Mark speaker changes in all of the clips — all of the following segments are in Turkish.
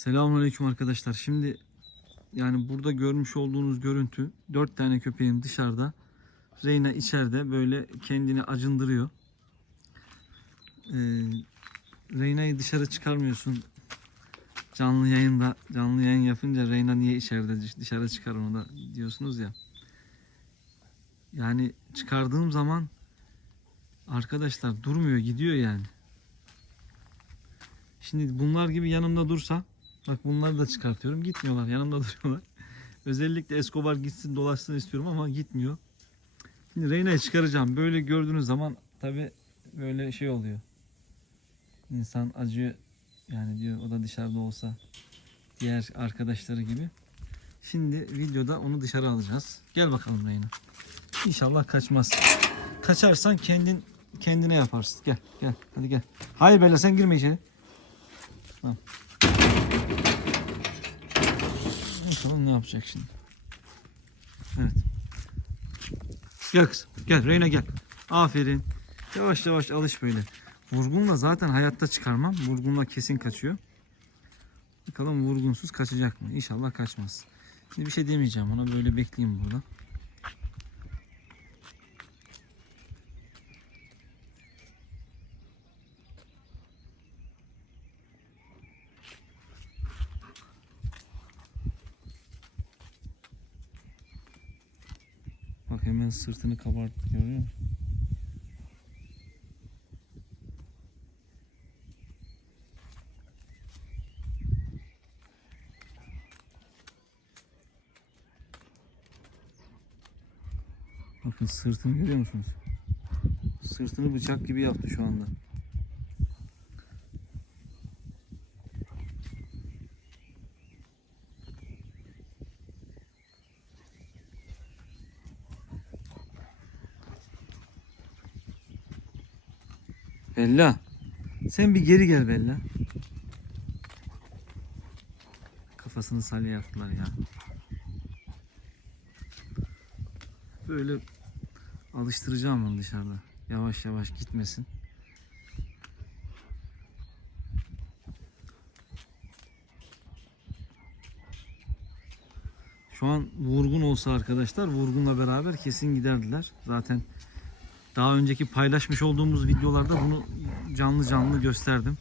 Speaker 1: Selamünaleyküm arkadaşlar. Şimdi yani burada görmüş olduğunuz görüntü dört tane köpeğin dışarıda Reyna içeride böyle kendini acındırıyor. Ee, Reyna'yı dışarı çıkarmıyorsun. Canlı yayında canlı yayın yapınca Reyna niye içeride dışarı çıkar onu da diyorsunuz ya. Yani çıkardığım zaman arkadaşlar durmuyor gidiyor yani. Şimdi bunlar gibi yanımda dursa bak bunları da çıkartıyorum gitmiyorlar yanımda duruyorlar. Özellikle Escobar gitsin dolaşsın istiyorum ama gitmiyor. Şimdi Reyna'yı çıkaracağım. Böyle gördüğünüz zaman tabi böyle şey oluyor. İnsan acıyor yani diyor o da dışarıda olsa diğer arkadaşları gibi. Şimdi videoda onu dışarı alacağız. Gel bakalım Reyna. İnşallah kaçmaz. Kaçarsan kendin kendine yaparsın. Gel gel hadi gel. Hayır Bella sen girme içeri. Tamam. Bakalım ne yapacak şimdi. Evet. Gel kızım. Gel Reyna gel. Aferin. Yavaş yavaş alış böyle. Vurgunla zaten hayatta çıkarmam. Vurgunla kesin kaçıyor. Bakalım vurgunsuz kaçacak mı? İnşallah kaçmaz. Şimdi bir şey demeyeceğim ona. Böyle bekleyeyim burada. Hemen sırtını kabarttı görüyor musun? Bakın sırtını görüyor musunuz? Sırtını bıçak gibi yaptı şu anda. Bella. Sen bir geri gel Bella. Kafasını salya yaptılar ya. Böyle alıştıracağım onu dışarıda. Yavaş yavaş gitmesin. Şu an vurgun olsa arkadaşlar vurgunla beraber kesin giderdiler. Zaten daha önceki paylaşmış olduğumuz videolarda bunu canlı canlı gösterdim.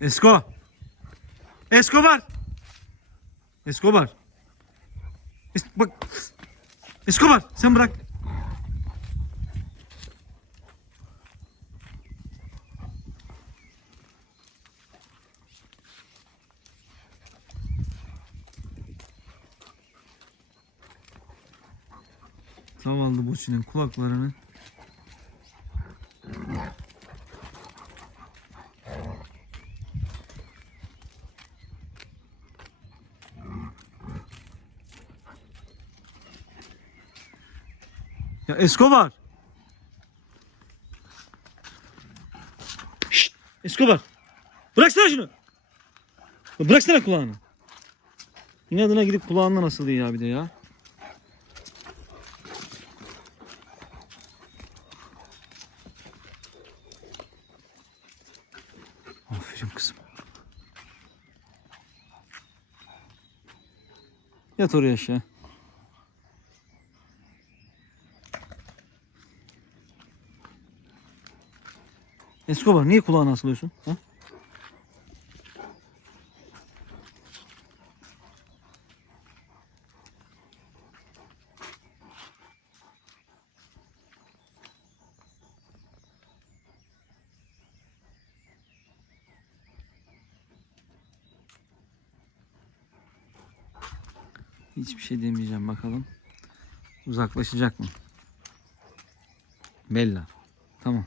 Speaker 1: Esko! Escobar! Escobar! Es bak! Escobar! Sen bırak! Buçi'nin kulaklarını Ya Escobar. Şşt, Escobar. Bıraksana şunu. Bıraksana kulağını. İnadına gidip kulağından asıldı ya bir de ya. Aferin kızım. Yat oraya aşağı. Escobar niye kulağına asılıyorsun? Ha? Hiçbir şey demeyeceğim bakalım. Uzaklaşacak mı? Bella. Tamam.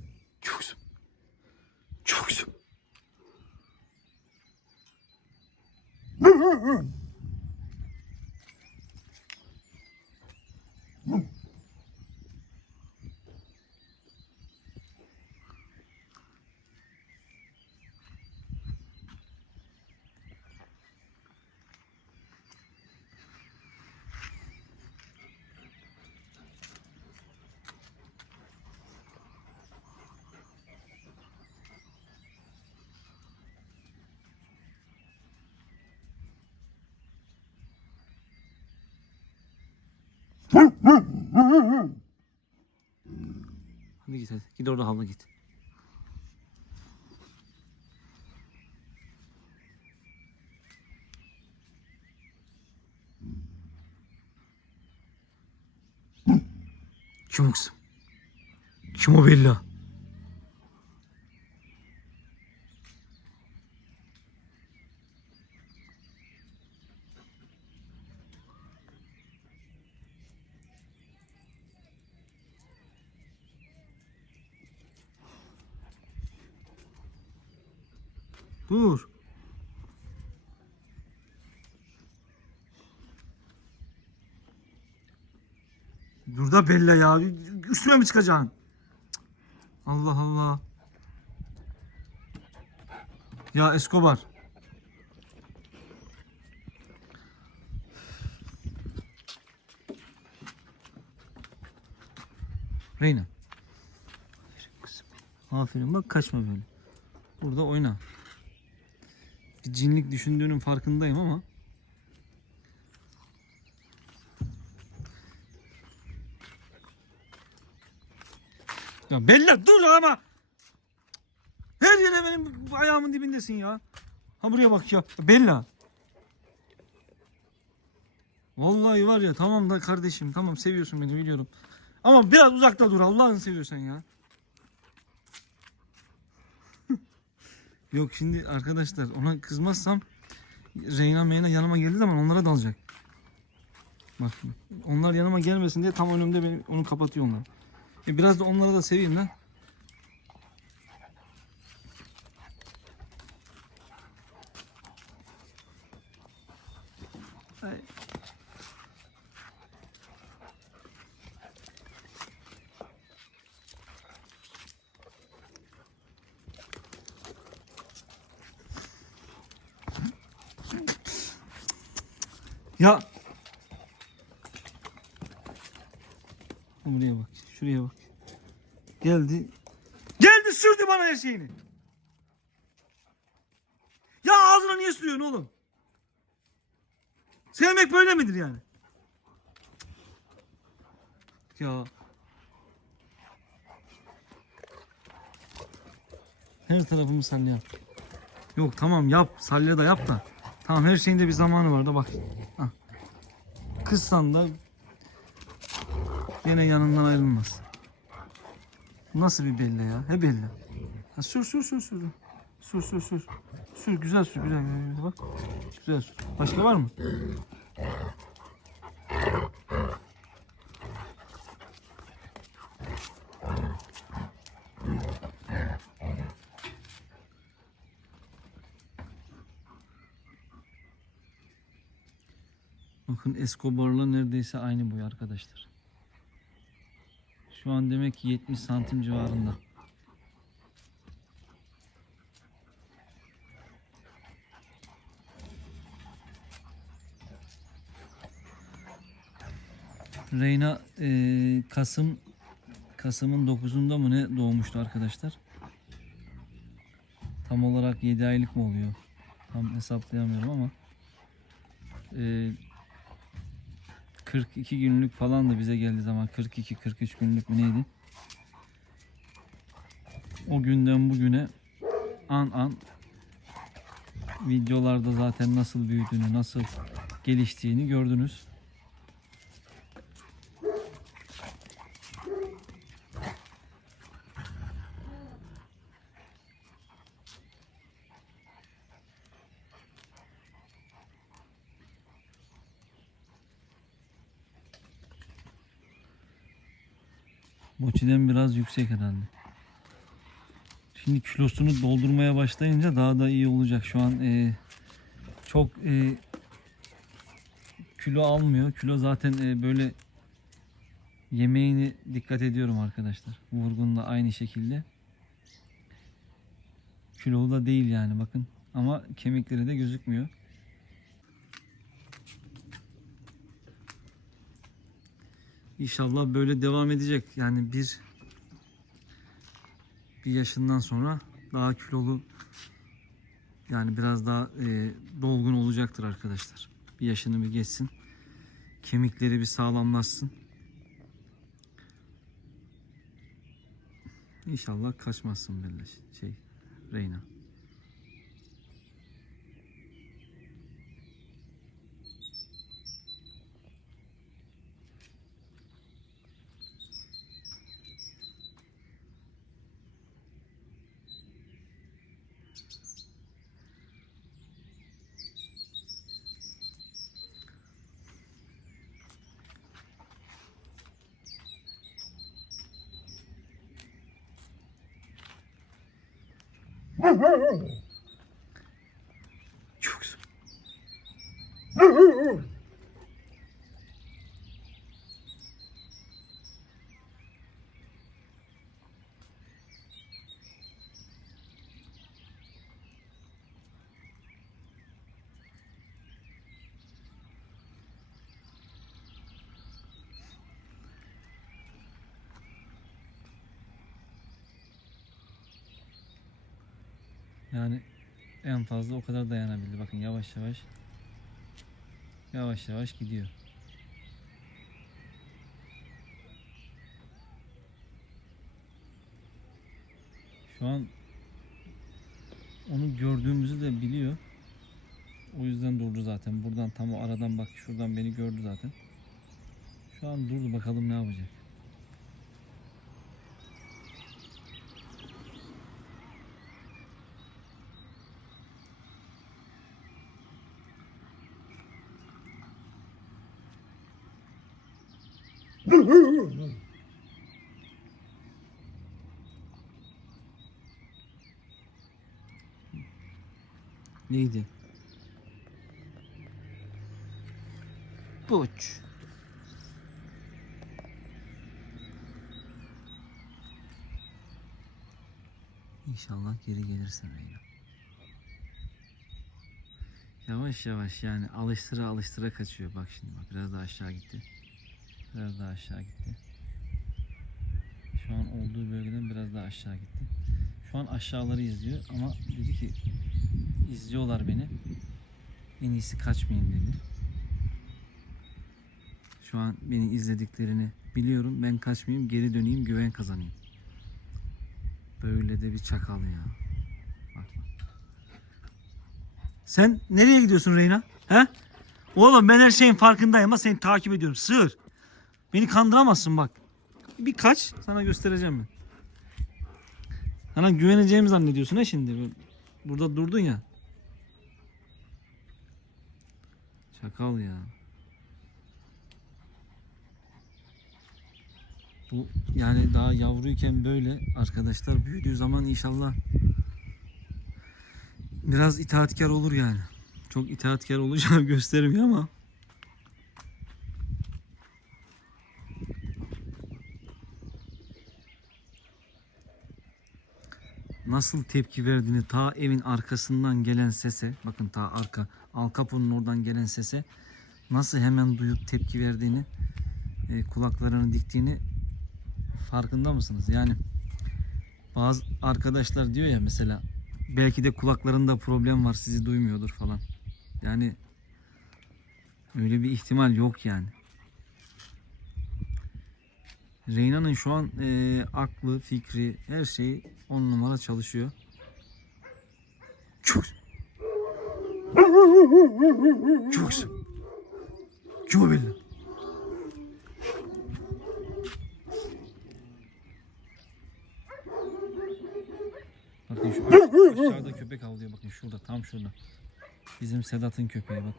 Speaker 1: Hadi git hadi. Git orada havla git. Kim kızım? Kim o Bella? Dur. Dur da Bella ya. Üstüme mi çıkacaksın? Allah Allah. Ya Escobar. Reyna. Aferin bak kaçma böyle. Burada oyna. Cinlik düşündüğünün farkındayım ama Ya Bella dur ama. Her yere benim ayağımın dibindesin ya. Ha buraya bak ya. Bella. Vallahi var ya tamam da kardeşim tamam seviyorsun beni biliyorum. Ama biraz uzakta dur Allah'ını seviyorsan ya. Yok şimdi arkadaşlar ona kızmazsam Reyna Meyna yanıma geldiği zaman onlara dalacak. Bak onlar yanıma gelmesin diye tam önümde beni, onu kapatıyor onlar. E biraz da onlara da seveyim lan. Ya. Buraya bak. Şuraya bak. Geldi. Geldi sürdü bana her şeyini. Ya ağzına niye sürüyorsun oğlum? Sevmek böyle midir yani? Ya. Her tarafımı salya. Yok tamam yap. Salya da yap da. Tamam her şeyin de bir zamanı var da bak. Hah. Kızsan da Yine yanından ayrılmaz. Nasıl bir belle ya? He belle. Ha, sür sür sür sür. Sür sür sür. Sür güzel sür güzel bak. Güzel sür. Başka var mı? Bakın Escobar'la neredeyse aynı boy arkadaşlar. Şu an demek ki 70 santim civarında. Reyna eee, Kasım Kasım'ın 9'unda mı ne doğmuştu arkadaşlar? Tam olarak 7 aylık mı oluyor? Tam hesaplayamıyorum ama eee 42 günlük falan da bize geldiği zaman 42-43 günlük mü neydi? O günden bugüne an an videolarda zaten nasıl büyüdüğünü, nasıl geliştiğini gördünüz. Boçiden biraz yüksek herhalde. Şimdi kilosunu doldurmaya başlayınca daha da iyi olacak. Şu an e, çok e, kilo almıyor. Kilo zaten e, böyle yemeğini dikkat ediyorum arkadaşlar. Vurgun da aynı şekilde. Kilolu da değil yani bakın. Ama kemikleri de gözükmüyor. İnşallah böyle devam edecek. Yani bir bir yaşından sonra daha kilolu yani biraz daha e, dolgun olacaktır arkadaşlar. Bir yaşını bir geçsin. Kemikleri bir sağlamlaşsın. İnşallah kaçmazsın böyle şey Reyna. Mm-hmm. En fazla o kadar dayanabildi. Bakın yavaş yavaş yavaş yavaş gidiyor. Şu an onu gördüğümüzü de biliyor. O yüzden durdu zaten. Buradan tam o aradan bak şuradan beni gördü zaten. Şu an durdu bakalım ne yapacak. Neydi? Buç. İnşallah geri gelirsin Reyna. Yavaş yavaş yani alıştıra alıştıra kaçıyor. Bak şimdi bak biraz daha aşağı gitti. Biraz daha aşağı gitti. Şu an olduğu bölgeden biraz daha aşağı gitti. Şu an aşağıları izliyor ama dedi ki izliyorlar beni. En iyisi kaçmayayım dedi. Şu an beni izlediklerini biliyorum. Ben kaçmayayım, geri döneyim, güven kazanayım. Böyle de bir çakal ya. Sen nereye gidiyorsun Reyna? He? Oğlum ben her şeyin farkındayım ama seni takip ediyorum. Sığır. Beni kandıramazsın bak. Bir kaç sana göstereceğim ben. Sana güveneceğimi zannediyorsun ha şimdi. Burada durdun ya. Çakal ya. Bu yani daha yavruyken böyle arkadaşlar büyüdüğü zaman inşallah biraz itaatkar olur yani. Çok itaatkar olacağı göstermiyor ama nasıl tepki verdiğini ta evin arkasından gelen sese bakın ta arka Al Capone'un oradan gelen sese nasıl hemen duyup tepki verdiğini e, kulaklarını diktiğini farkında mısınız? Yani bazı arkadaşlar diyor ya mesela belki de kulaklarında problem var sizi duymuyordur falan. Yani öyle bir ihtimal yok yani. Reyna'nın şu an e, aklı, fikri, her şeyi on numara çalışıyor. Çok çok. Çok belli. Bakın şu aş- aşağıda köpek avlıyor bakın şurada tam şurada. Bizim Sedat'ın köpeği bak.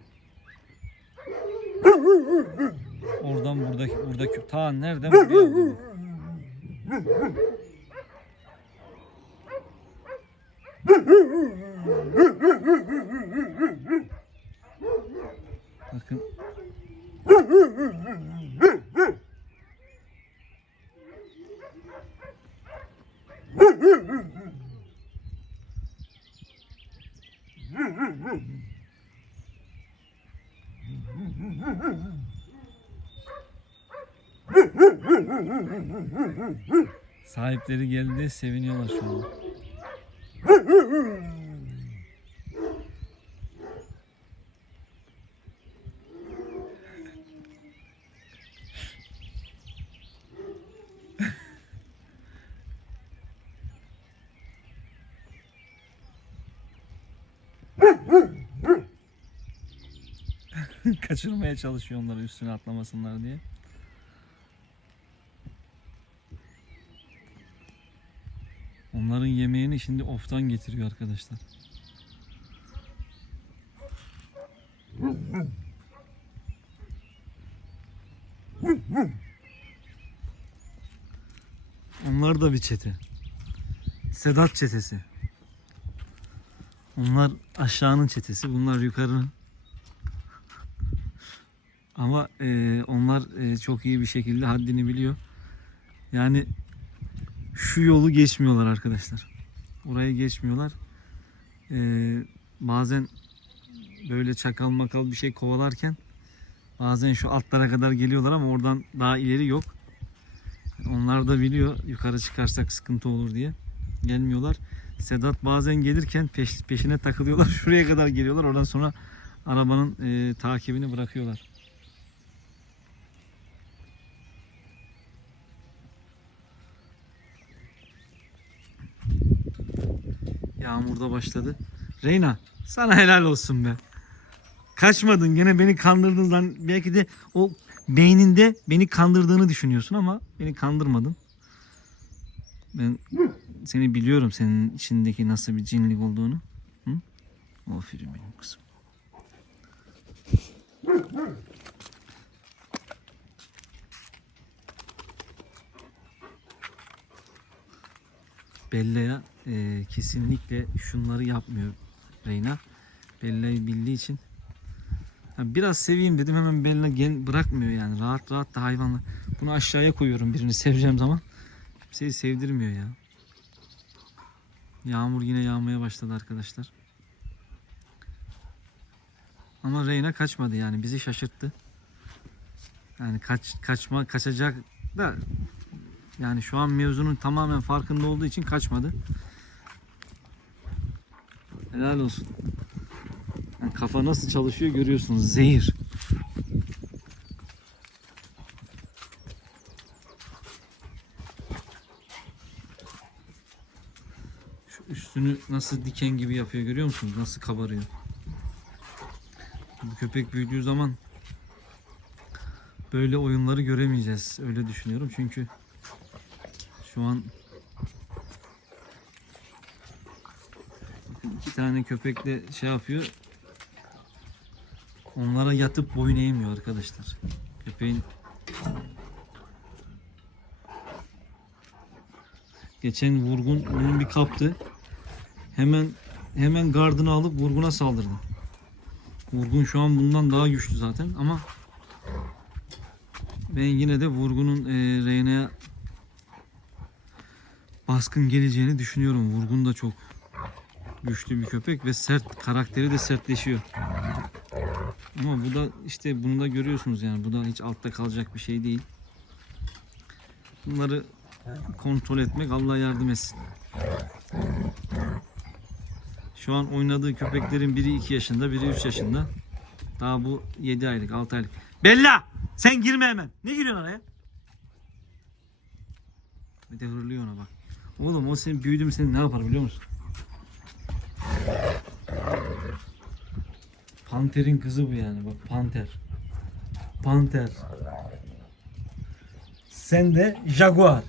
Speaker 1: Oradan buradaki burada kö- ta nereden buraya avlıyor. Bakın. Sahipleri geldi seviniyorlar şu an. Kaçırmaya çalışıyor onları üstüne atlamasınlar diye. Onların yemeğini şimdi oftan getiriyor arkadaşlar. Onlar da bir çete. Sedat çetesi. Onlar aşağının çetesi, bunlar yukarının. Ama e, onlar e, çok iyi bir şekilde haddini biliyor. Yani şu yolu geçmiyorlar arkadaşlar. Oraya geçmiyorlar. E, bazen böyle çakal makal bir şey kovalarken bazen şu altlara kadar geliyorlar ama oradan daha ileri yok. Onlar da biliyor yukarı çıkarsak sıkıntı olur diye. Gelmiyorlar. Sedat bazen gelirken peş, peşine takılıyorlar. Şuraya kadar geliyorlar. Oradan sonra arabanın e, takibini bırakıyorlar. Yağmur da başladı. Reyna sana helal olsun be. Kaçmadın gene beni kandırdın lan. Belki de o beyninde beni kandırdığını düşünüyorsun ama beni kandırmadın. Ben seni biliyorum senin içindeki nasıl bir cinlik olduğunu. Hı? Aferin benim kızım. Bella'ya e, kesinlikle şunları yapmıyor Reyna. Bella'yı bildiği için ya biraz seveyim dedim hemen Bella gel bırakmıyor yani rahat rahat da hayvanla. Bunu aşağıya koyuyorum birini seveceğim zaman. Kimseyi sevdirmiyor ya. Yağmur yine yağmaya başladı arkadaşlar. Ama Reyna kaçmadı yani bizi şaşırttı. Yani kaç kaçma kaçacak da yani şu an mevzunun tamamen farkında olduğu için kaçmadı. Helal olsun. Yani kafa nasıl çalışıyor görüyorsunuz. Zehir. Şu üstünü nasıl diken gibi yapıyor görüyor musunuz? Nasıl kabarıyor. Bu köpek büyüdüğü zaman böyle oyunları göremeyeceğiz. Öyle düşünüyorum. Çünkü şu an iki tane köpekle şey yapıyor. Onlara yatıp boyun eğmiyor arkadaşlar. Köpeğin geçen vurgun bunun bir kaptı. Hemen hemen gardını alıp vurguna saldırdı. Vurgun şu an bundan daha güçlü zaten ama ben yine de vurgunun e, Reyna'ya baskın geleceğini düşünüyorum. Vurgun da çok güçlü bir köpek ve sert karakteri de sertleşiyor. Ama bu da işte bunu da görüyorsunuz yani bu da hiç altta kalacak bir şey değil. Bunları kontrol etmek Allah yardım etsin. Şu an oynadığı köpeklerin biri 2 yaşında, biri 3 yaşında. Daha bu 7 aylık, 6 aylık. Bella! Sen girme hemen. Ne giriyorsun araya? Bir de hırlıyor ona bak. Oğlum o senin büyüdüm seni ne yapar biliyor musun? Panter'in kızı bu yani bak panter. Panter. Sen de jaguar.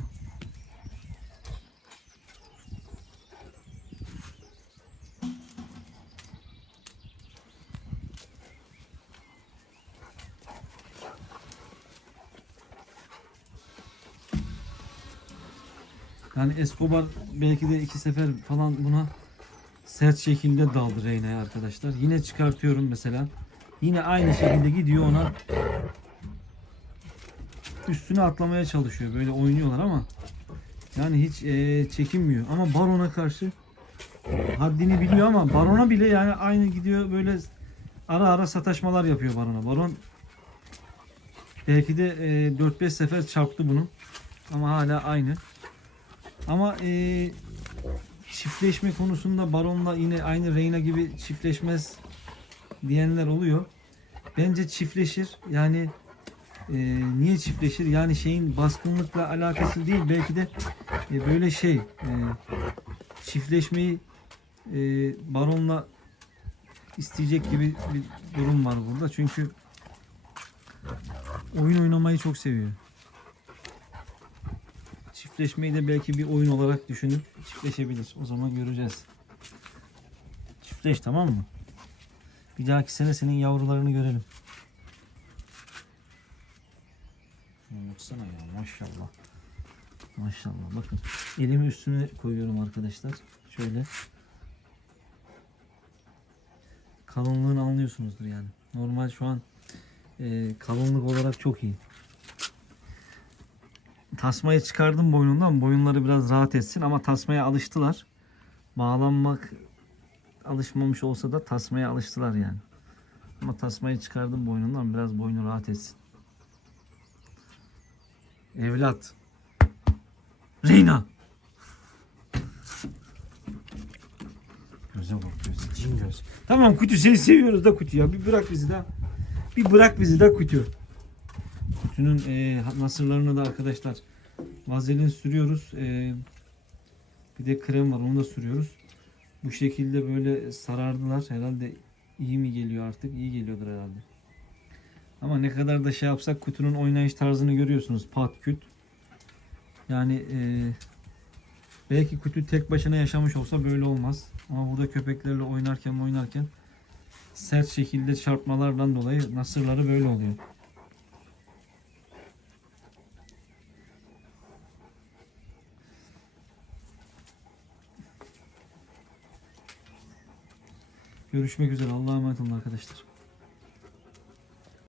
Speaker 1: Yani Escobar belki de iki sefer falan buna sert şekilde daldı Reyna'ya arkadaşlar. Yine çıkartıyorum mesela. Yine aynı şekilde gidiyor ona üstüne atlamaya çalışıyor. Böyle oynuyorlar ama yani hiç eee, çekinmiyor. Ama Baron'a karşı haddini biliyor ama Baron'a bile yani aynı gidiyor böyle ara ara sataşmalar yapıyor Baron'a. Baron belki de eee, 4-5 sefer çarptı bunu. Ama hala aynı. Ama eee, çiftleşme konusunda Baron'la yine aynı Reyna gibi çiftleşmez diyenler oluyor. Bence çiftleşir. Yani e, niye çiftleşir? Yani şeyin baskınlıkla alakası değil. Belki de e, böyle şey e, çiftleşmeyi e, Baron'la isteyecek gibi bir durum var burada. Çünkü oyun oynamayı çok seviyor. Çiftleşmeyi de belki bir oyun olarak düşünüp çiftleşebilir. O zaman göreceğiz. Çiftleş tamam mı? Bir dahaki sene senin yavrularını görelim. Baksana ya maşallah. Maşallah bakın. Elimi üstüne koyuyorum arkadaşlar. Şöyle. Kalınlığını anlıyorsunuzdur yani. Normal şu an e, kalınlık olarak çok iyi. Tasmayı çıkardım boynundan. Boyunları biraz rahat etsin ama tasmaya alıştılar. Bağlanmak alışmamış olsa da tasmaya alıştılar yani. Ama tasmayı çıkardım boynundan biraz boynu rahat etsin. Evlat. Reyna. Göze bak göze. Cin göz. Tamam kutu seni seviyoruz da kutu ya. Bir bırak bizi de. Bir bırak bizi de kutu. Kutunun e, nasırlarını da arkadaşlar vazelin sürüyoruz. E, bir de krem var onu da sürüyoruz. Bu şekilde böyle sarardılar. Herhalde iyi mi geliyor artık? İyi geliyordur herhalde. Ama ne kadar da şey yapsak kutunun oynayış tarzını görüyorsunuz. Pat küt. Yani e, belki kutu tek başına yaşamış olsa böyle olmaz. Ama burada köpeklerle oynarken oynarken sert şekilde çarpmalardan dolayı nasırları böyle oluyor. Görüşmek üzere. Allah'a emanet olun arkadaşlar.